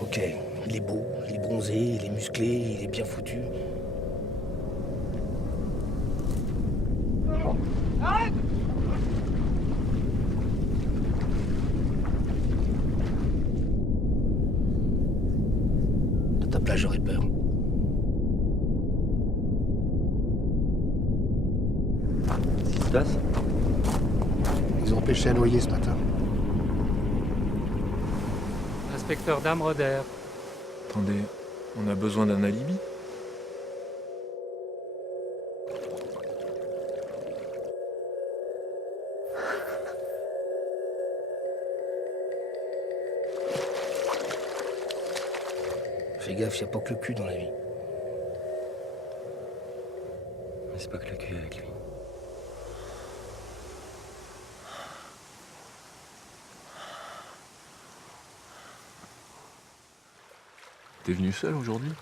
Ok, il est beau, il est bronzé, il est musclé, il est bien foutu. Arrête! À ta place, j'aurais peur. Qu'est-ce qui se passe? Ils ont pêché à noyer ce matin. Inspecteur Damroder. Attendez, on a besoin d'un alibi? Fais gaffe, y a pas que le cul dans la vie. Mais c'est pas que le cul avec lui. T'es venu seul aujourd'hui?